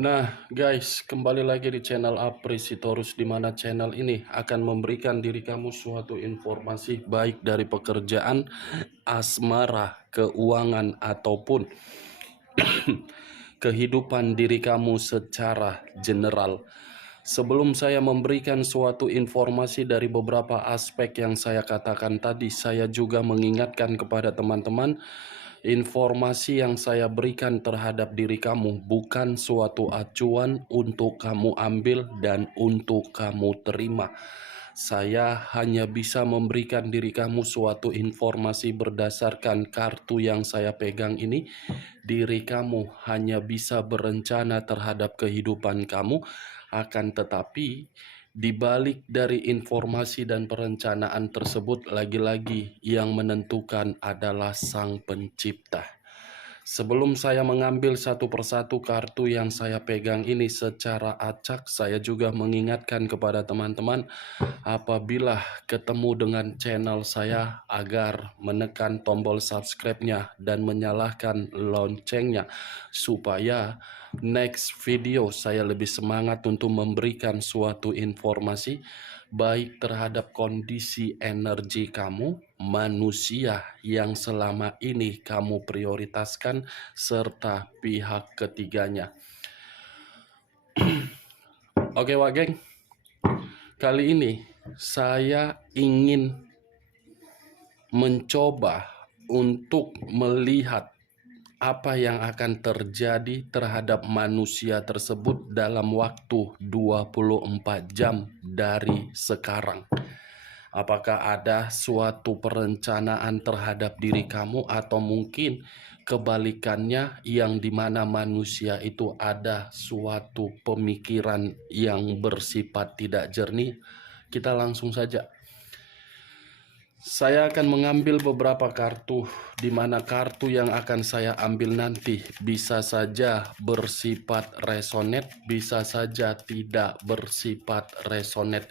Nah, guys, kembali lagi di channel Apresitorus, di mana channel ini akan memberikan diri kamu suatu informasi baik dari pekerjaan, asmara, keuangan, ataupun kehidupan diri kamu secara general. Sebelum saya memberikan suatu informasi dari beberapa aspek yang saya katakan tadi, saya juga mengingatkan kepada teman-teman, informasi yang saya berikan terhadap diri kamu bukan suatu acuan untuk kamu ambil dan untuk kamu terima. Saya hanya bisa memberikan diri kamu suatu informasi berdasarkan kartu yang saya pegang ini. Diri kamu hanya bisa berencana terhadap kehidupan kamu, akan tetapi di balik dari informasi dan perencanaan tersebut, lagi-lagi yang menentukan adalah Sang Pencipta. Sebelum saya mengambil satu persatu kartu yang saya pegang ini secara acak, saya juga mengingatkan kepada teman-teman, apabila ketemu dengan channel saya, agar menekan tombol subscribe-nya dan menyalakan loncengnya, supaya next video saya lebih semangat untuk memberikan suatu informasi baik terhadap kondisi energi kamu, manusia yang selama ini kamu prioritaskan, serta pihak ketiganya. Oke, Wak Geng, kali ini saya ingin mencoba untuk melihat apa yang akan terjadi terhadap manusia tersebut dalam waktu 24 jam dari sekarang. Apakah ada suatu perencanaan terhadap diri kamu, atau mungkin kebalikannya, yang dimana manusia itu ada suatu pemikiran yang bersifat tidak jernih? Kita langsung saja. Saya akan mengambil beberapa kartu, di mana kartu yang akan saya ambil nanti bisa saja bersifat resonate, bisa saja tidak bersifat resonate.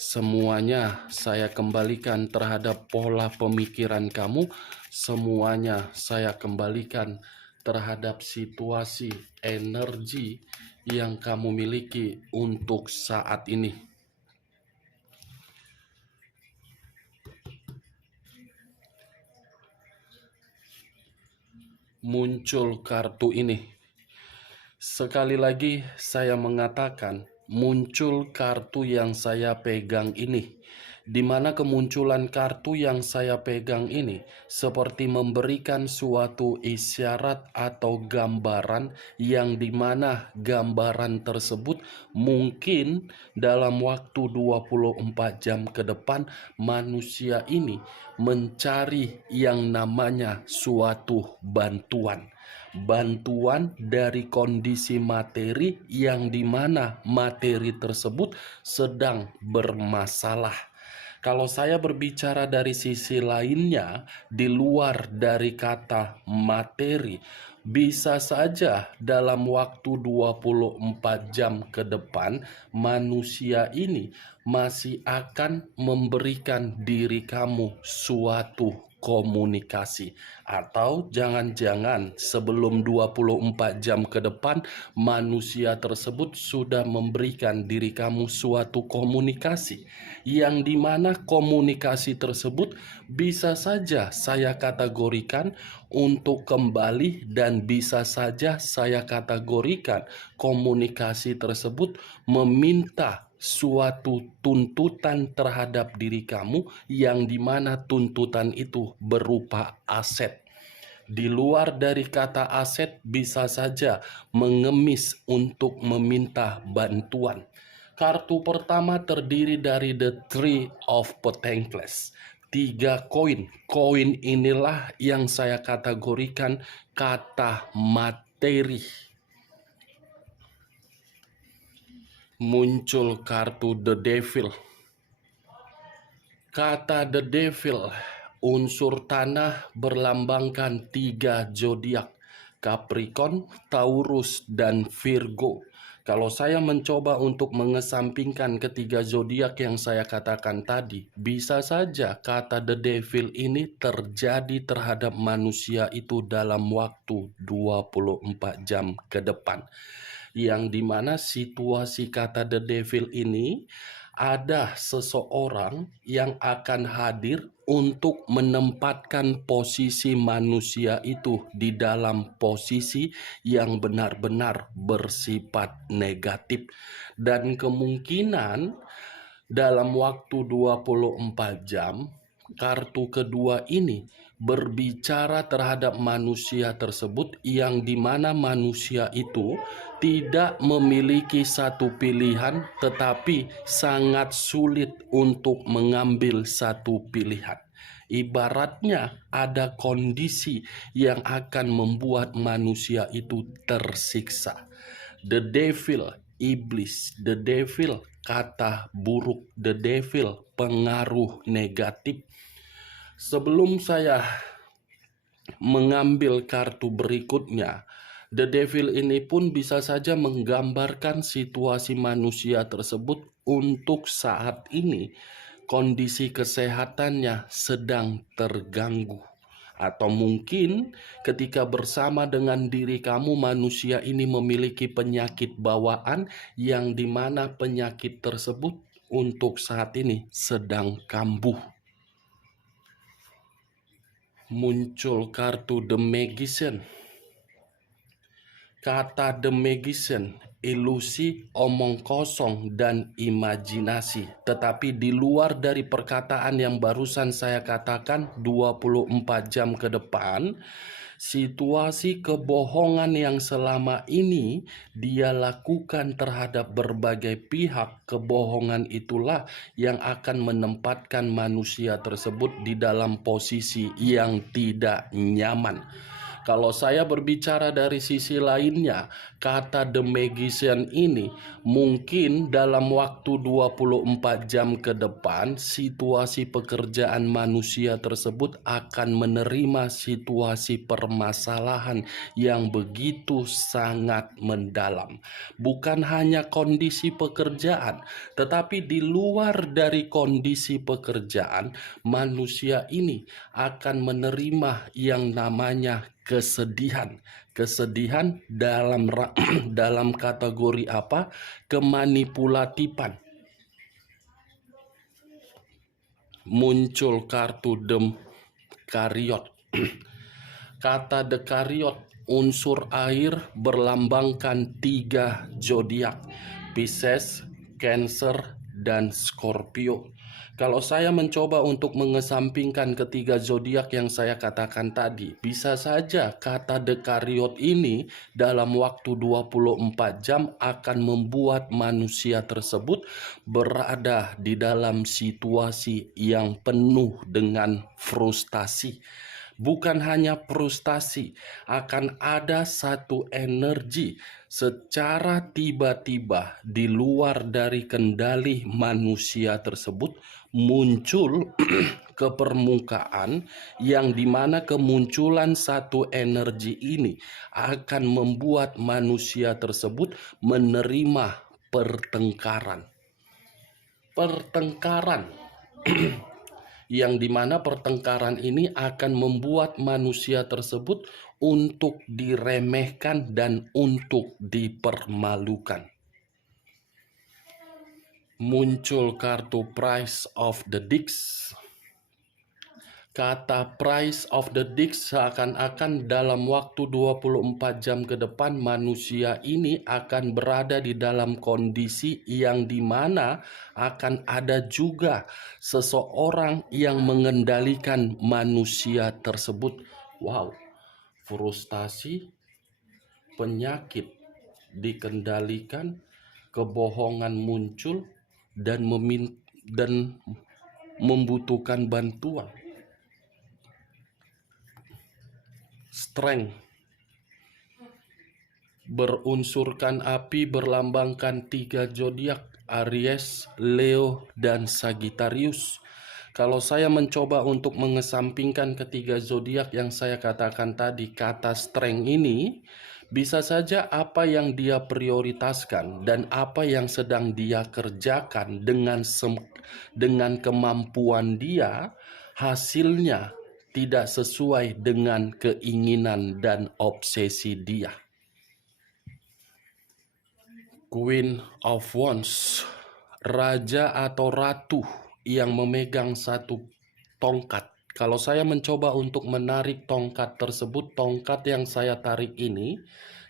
Semuanya saya kembalikan terhadap pola pemikiran kamu, semuanya saya kembalikan terhadap situasi energi yang kamu miliki untuk saat ini. Muncul kartu ini. Sekali lagi saya mengatakan, muncul kartu yang saya pegang ini, di mana kemunculan kartu yang saya pegang ini seperti memberikan suatu isyarat atau gambaran, yang dimana gambaran tersebut mungkin dalam waktu 24 jam ke depan manusia ini mencari yang namanya suatu bantuan dari kondisi materi, yang dimana materi tersebut sedang bermasalah. Kalau saya berbicara dari sisi lainnya, di luar dari kata materi, bisa saja dalam waktu 24 jam ke depan manusia ini masih akan memberikan diri kamu suatu komunikasi, atau jangan-jangan sebelum 24 jam ke depan manusia tersebut sudah memberikan diri kamu suatu komunikasi, yang dimana komunikasi tersebut bisa saja saya kategorikan untuk kembali, dan bisa saja saya kategorikan komunikasi tersebut meminta suatu tuntutan terhadap diri kamu, yang dimana tuntutan itu berupa aset. Di luar dari kata aset, bisa saja mengemis untuk meminta bantuan. Kartu pertama terdiri dari The Three of Pentacles, 3 koin. Koin inilah yang saya kategorikan kata materi. Muncul kartu The Devil. Kata The Devil, unsur tanah, berlambangkan 3 zodiak: Capricorn, Taurus, dan Virgo. Kalau saya mencoba untuk mengesampingkan ketiga zodiak yang saya katakan tadi, bisa saja kata the devil ini terjadi terhadap manusia itu dalam waktu 24 jam ke depan. Yang dimana situasi kata the devil ini ada seseorang yang akan hadir untuk menempatkan posisi manusia itu di dalam posisi yang benar-benar bersifat negatif, dan kemungkinan dalam waktu 24 jam kartu kedua ini berbicara terhadap manusia tersebut, yang dimana manusia itu tidak memiliki satu pilihan tetapi sangat sulit untuk mengambil satu pilihan. Ibaratnya ada kondisi yang akan membuat manusia itu tersiksa. The devil, iblis, the devil, kata buruk, the devil, pengaruh negatif. Sebelum saya mengambil kartu berikutnya, the devil ini pun bisa saja menggambarkan situasi manusia tersebut untuk saat ini kondisi kesehatannya sedang terganggu. Atau mungkin ketika bersama dengan diri kamu, manusia ini memiliki penyakit bawaan yang dimana penyakit tersebut untuk saat ini sedang kambuh. Muncul kartu The Magician. Kata The Magician, ilusi, omong kosong, dan imajinasi. Tetapi di luar dari perkataan yang barusan saya katakan, 24 jam ke depan, situasi kebohongan yang selama ini dia lakukan terhadap berbagai pihak, kebohongan itulah yang akan menempatkan manusia tersebut di dalam posisi yang tidak nyaman. Kalau saya berbicara dari sisi lainnya, kata The Magician ini mungkin dalam waktu 24 jam ke depan situasi pekerjaan manusia tersebut akan menerima situasi permasalahan yang begitu sangat mendalam. Bukan hanya kondisi pekerjaan, tetapi di luar dari kondisi pekerjaan, manusia ini akan menerima yang namanya kesedihan. Kesedihan dalam dalam kategori apa? Kemanipulatifan. Muncul kartu The Chariot. Kata The Chariot, unsur air berlambangkan 3 zodiak: Pisces, Cancer, dan Scorpio. Kalau saya mencoba untuk mengesampingkan ketiga zodiak yang saya katakan tadi, bisa saja kata The Chariot ini dalam waktu 24 jam akan membuat manusia tersebut berada di dalam situasi yang penuh dengan frustasi. Bukan hanya frustasi, akan ada satu energi secara tiba-tiba di luar dari kendali manusia tersebut muncul ke permukaan, yang dimana kemunculan satu energi ini akan membuat manusia tersebut menerima pertengkaran. Yang dimana pertengkaran ini akan membuat manusia tersebut untuk diremehkan dan untuk dipermalukan. Muncul kartu Price of the Dicks. Kata Price of the Dicks seakan-akan dalam waktu 24 jam ke depan manusia ini akan berada di dalam kondisi yang dimana akan ada juga seseorang yang mengendalikan manusia tersebut. Wow, frustasi, penyakit dikendalikan, kebohongan muncul, dan membutuhkan bantuan. Strength berunsurkan api, berlambangkan 3 zodiak: Aries, Leo, dan Sagittarius. Kalau saya mencoba untuk mengesampingkan ketiga zodiak yang saya katakan tadi, kata strength ini Bisa saja apa yang dia prioritaskan dan apa yang sedang dia kerjakan dengan kemampuan dia, hasilnya tidak sesuai dengan keinginan dan obsesi dia. Queen of Wands, raja atau ratu yang memegang satu tongkat. Kalau saya mencoba untuk menarik tongkat tersebut, tongkat yang saya tarik ini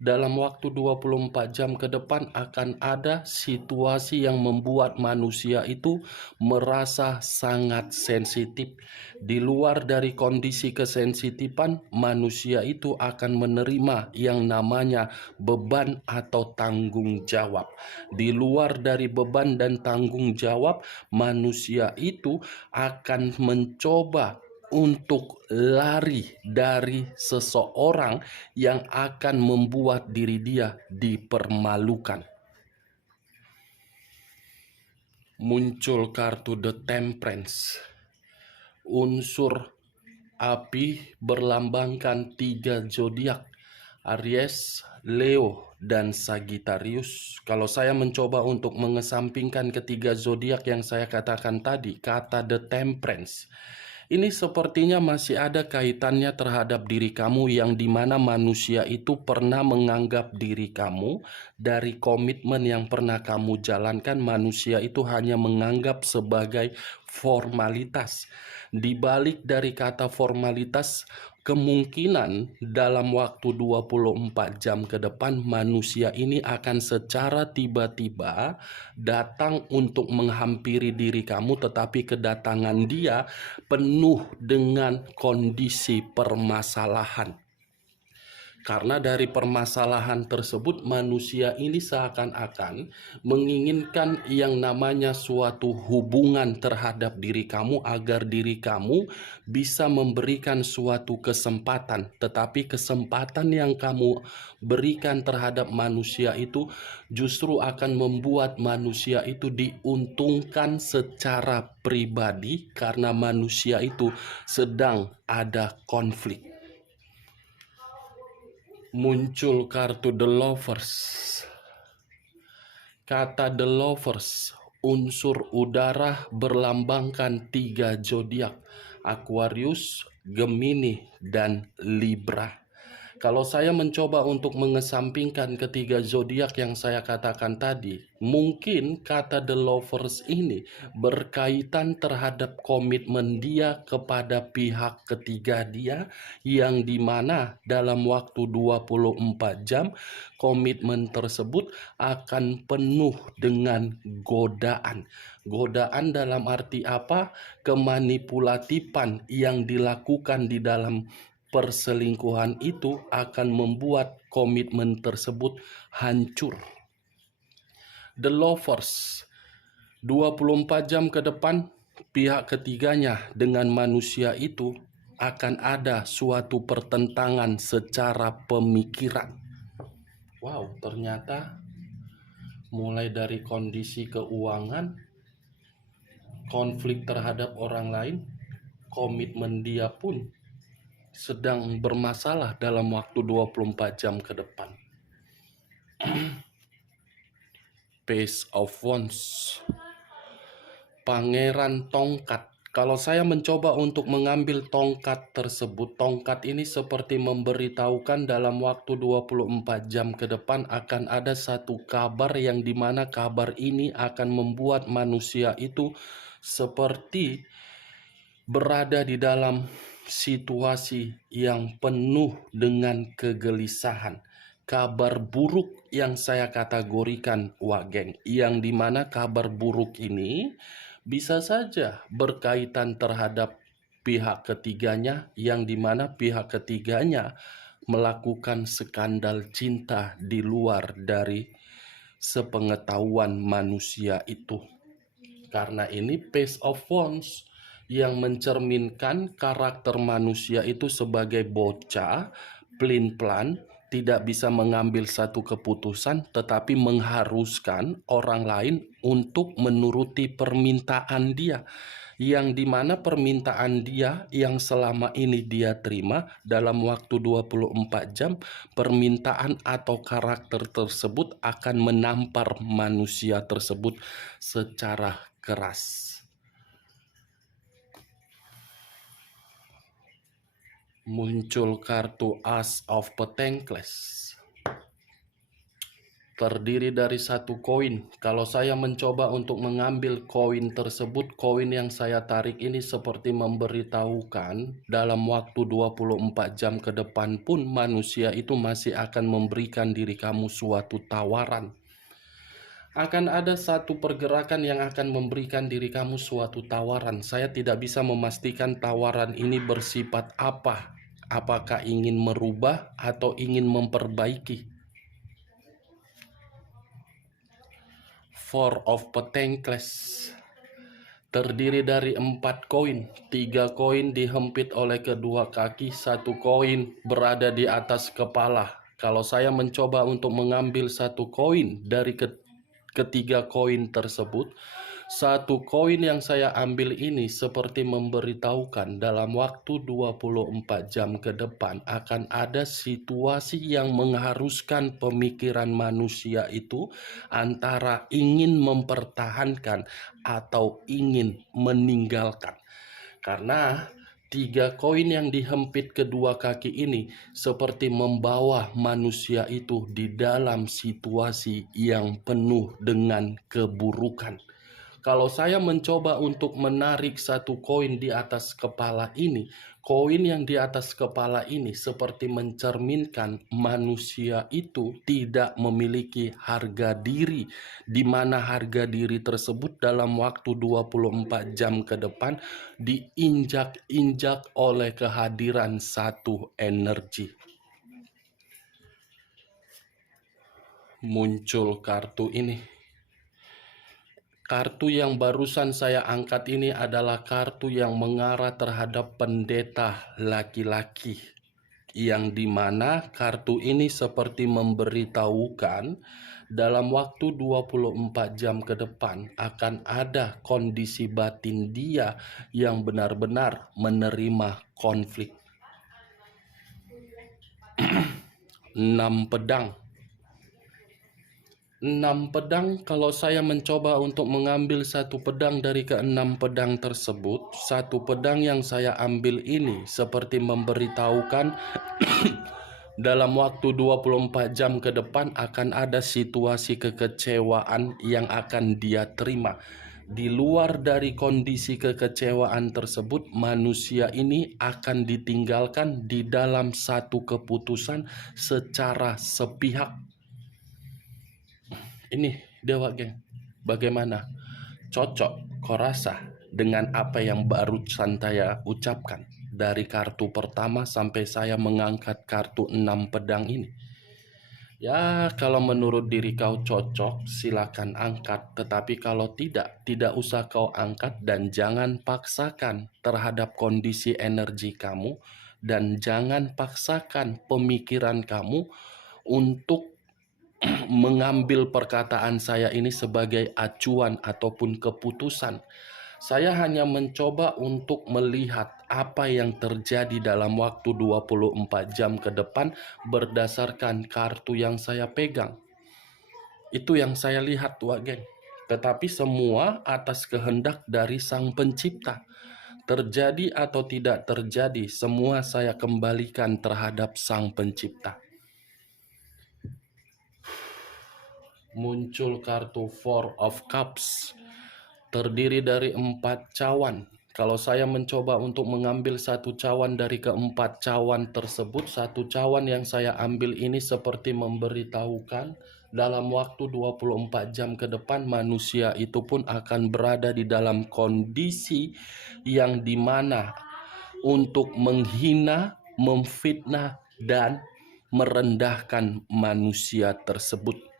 dalam waktu 24 jam ke depan akan ada situasi yang membuat manusia itu merasa sangat sensitif. Di luar dari kondisi kesensitifan, manusia itu akan menerima yang namanya beban atau tanggung jawab. Di luar dari beban dan tanggung jawab, manusia itu akan mencoba untuk lari dari seseorang yang akan membuat diri dia dipermalukan. Muncul kartu The Temperance. Unsur api berlambangkan 3 zodiak: Aries, Leo, dan Sagittarius. Kalau saya mencoba untuk mengesampingkan ketiga zodiak yang saya katakan tadi, kata The Temperance ini sepertinya masih ada kaitannya terhadap diri kamu, yang dimana manusia itu pernah menganggap diri kamu dari komitmen yang pernah kamu jalankan, manusia itu hanya menganggap sebagai formalitas. Di balik dari kata formalitas, kemungkinan dalam waktu 24 jam ke depan manusia ini akan secara tiba-tiba datang untuk menghampiri diri kamu, tetapi kedatangan dia penuh dengan kondisi permasalahan. Karena dari permasalahan tersebut, manusia ini seakan-akan menginginkan yang namanya suatu hubungan terhadap diri kamu, agar diri kamu bisa memberikan suatu kesempatan. Tetapi kesempatan yang kamu berikan terhadap manusia itu justru akan membuat manusia itu diuntungkan secara pribadi, karena manusia itu sedang ada konflik. Muncul kartu The Lovers. Kata The Lovers, unsur udara berlambangkan 3 zodiak: Aquarius, Gemini, dan Libra. Kalau saya mencoba untuk mengesampingkan ketiga zodiak yang saya katakan tadi, mungkin kata The Lovers ini berkaitan terhadap komitmen dia kepada pihak ketiga dia, yang dimana dalam waktu 24 jam komitmen tersebut akan penuh dengan godaan. Godaan dalam arti apa? Kemanipulatifan yang dilakukan di dalam perselingkuhan itu akan membuat komitmen tersebut hancur. The Lovers, 24 jam ke depan pihak ketiganya dengan manusia itu akan ada suatu pertentangan secara pemikiran. Wow, ternyata mulai dari kondisi keuangan, konflik terhadap orang lain, komitmen dia pun sedang bermasalah dalam waktu 24 jam ke depan. Page of Wands, Pangeran Tongkat. Kalau saya mencoba untuk mengambil tongkat tersebut, tongkat ini seperti memberitahukan dalam waktu 24 jam ke depan akan ada satu kabar, yang dimana kabar ini akan membuat manusia itu seperti berada di dalam situasi yang penuh dengan kegelisahan. Kabar buruk yang saya kategorikan, Wageng, yang dimana kabar buruk ini bisa saja berkaitan terhadap pihak ketiganya, yang dimana pihak ketiganya melakukan skandal cinta di luar dari sepengetahuan manusia itu. Karena ini Page of Wands yang mencerminkan karakter manusia itu sebagai bocah, pelin-pelan, tidak bisa mengambil satu keputusan, tetapi mengharuskan orang lain untuk menuruti permintaan dia. yang dimana permintaan dia yang selama ini dia terima dalam waktu 24 jam, permintaan atau karakter tersebut akan menampar manusia tersebut secara keras. Muncul kartu Ace of Pentacles. Terdiri dari satu koin. Kalau saya mencoba untuk mengambil koin tersebut, koin yang saya tarik ini seperti memberitahukan dalam waktu 24 jam ke depan pun manusia itu masih akan memberikan diri kamu suatu tawaran. Akan ada satu pergerakan yang akan memberikan diri kamu suatu tawaran. Saya tidak bisa memastikan tawaran ini bersifat apa. Apakah ingin merubah atau ingin memperbaiki. Four of Pentacles terdiri dari 4 koin. 3 koin dihempit oleh kedua kaki, 1 koin berada di atas kepala. Kalau saya mencoba untuk mengambil 1 koin dari ketiga koin tersebut, 1 koin yang saya ambil ini seperti memberitahukan dalam waktu 24 jam ke depan akan ada situasi yang mengharuskan pemikiran manusia itu antara ingin mempertahankan atau ingin meninggalkan. Karena 3 koin yang dihempit kedua kaki ini seperti membawa manusia itu di dalam situasi yang penuh dengan keburukan. Kalau saya mencoba untuk menarik 1 koin di atas kepala ini, koin yang di atas kepala ini seperti mencerminkan manusia itu tidak memiliki harga diri, di mana harga diri tersebut dalam waktu 24 jam ke depan diinjak-injak oleh kehadiran satu energi. Muncul kartu ini. Kartu yang barusan saya angkat ini adalah kartu yang mengarah terhadap pendeta laki-laki, yang dimana kartu ini seperti memberitahukan dalam waktu 24 jam ke depan akan ada kondisi batin dia yang benar-benar menerima konflik. 6 pedang. 6 pedang, kalau saya mencoba untuk mengambil 1 pedang dari ke-6 pedang tersebut, 1 pedang yang saya ambil ini seperti memberitahukan dalam waktu 24 jam ke depan akan ada situasi kekecewaan yang akan dia terima. Di luar dari kondisi kekecewaan tersebut, manusia ini akan ditinggalkan di dalam satu keputusan secara sepihak. Ini Dewa Geng, bagaimana? Cocok, kau rasa dengan apa yang barusan saya ucapkan dari kartu pertama sampai saya mengangkat kartu 6 pedang ini? Ya, kalau menurut diri kau cocok, silakan angkat. Tetapi kalau tidak usah kau angkat dan jangan paksakan terhadap kondisi energi kamu. Dan jangan paksakan pemikiran kamu untuk mengambil perkataan saya ini sebagai acuan ataupun keputusan. Saya hanya mencoba untuk melihat apa yang terjadi dalam waktu 24 jam ke depan berdasarkan kartu yang saya pegang. Itu yang saya lihat, Wak Geng. Tetapi semua atas kehendak dari Sang Pencipta. Terjadi atau tidak terjadi, semua saya kembalikan terhadap Sang Pencipta. Muncul kartu Four of Cups terdiri dari 4 cawan. Kalau saya mencoba untuk mengambil 1 cawan dari ke-4 cawan tersebut, 1 cawan yang saya ambil ini seperti memberitahukan dalam waktu 24 jam ke depan manusia itu pun akan berada di dalam kondisi yang dimana untuk menghina, memfitnah, dan merendahkan manusia tersebut.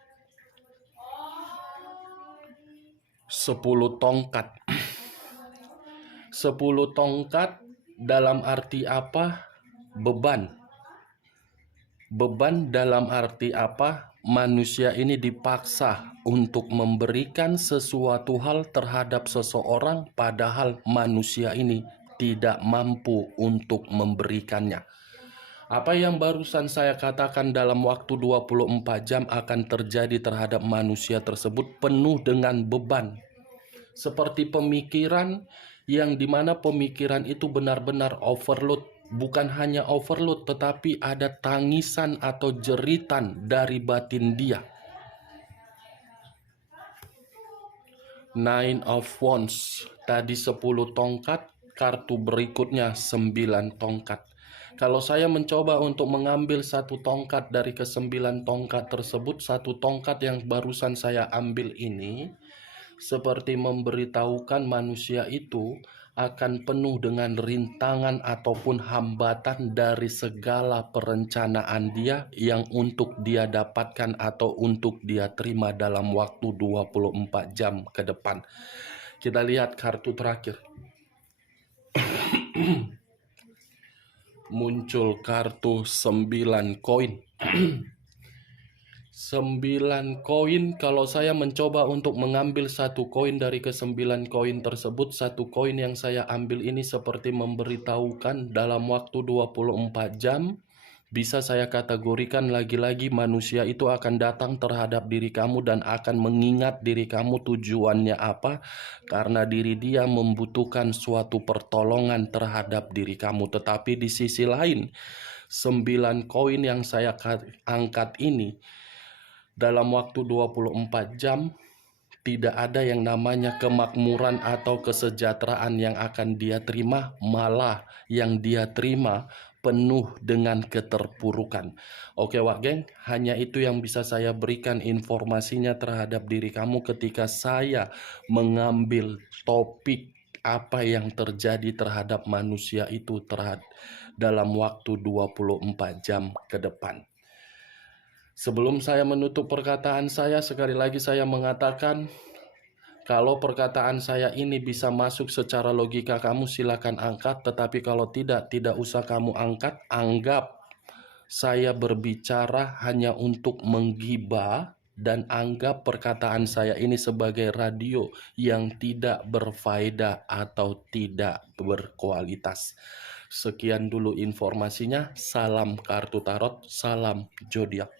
10 tongkat. 10 tongkat dalam arti apa? Beban. Beban dalam arti apa? manusia ini dipaksa untuk memberikan sesuatu hal terhadap seseorang, padahal manusia ini tidak mampu untuk memberikannya. Apa yang barusan saya katakan dalam waktu 24 jam akan terjadi terhadap manusia tersebut penuh dengan beban. Seperti pemikiran yang dimana pemikiran itu benar-benar overload. Bukan hanya overload, tetapi ada tangisan atau jeritan dari batin dia. Nine of Wands, tadi 10 tongkat, kartu berikutnya 9 tongkat. Kalau saya mencoba untuk mengambil satu tongkat dari ke-9 tongkat tersebut, satu tongkat yang barusan saya ambil ini seperti memberitahukan manusia itu akan penuh dengan rintangan ataupun hambatan dari segala perencanaan dia yang untuk dia dapatkan atau untuk dia terima dalam waktu 24 jam ke depan. Kita lihat kartu terakhir. Muncul kartu 9 koin. 9 koin, kalau saya mencoba untuk mengambil satu koin dari ke-9 koin tersebut, satu koin yang saya ambil ini seperti memberitahukan dalam waktu 24 jam, bisa saya kategorikan lagi-lagi manusia itu akan datang terhadap diri kamu dan akan mengingat diri kamu tujuannya apa, karena diri dia membutuhkan suatu pertolongan terhadap diri kamu. Tetapi di sisi lain, 9 koin yang saya angkat ini dalam waktu 24 jam tidak ada yang namanya kemakmuran atau kesejahteraan yang akan dia terima, malah yang dia terima penuh dengan keterpurukan. Oke Wak Geng, hanya itu yang bisa saya berikan informasinya terhadap diri kamu ketika saya mengambil topik apa yang terjadi terhadap manusia itu dalam waktu 24 jam ke depan. Sebelum saya menutup perkataan saya, sekali lagi saya mengatakan, kalau perkataan saya ini bisa masuk secara logika kamu, silakan angkat. Tetapi kalau tidak usah kamu angkat. Anggap saya berbicara hanya untuk menggibah, dan anggap perkataan saya ini sebagai radio yang tidak berfaedah atau tidak berkualitas. Sekian dulu informasinya. Salam kartu tarot, salam zodiak.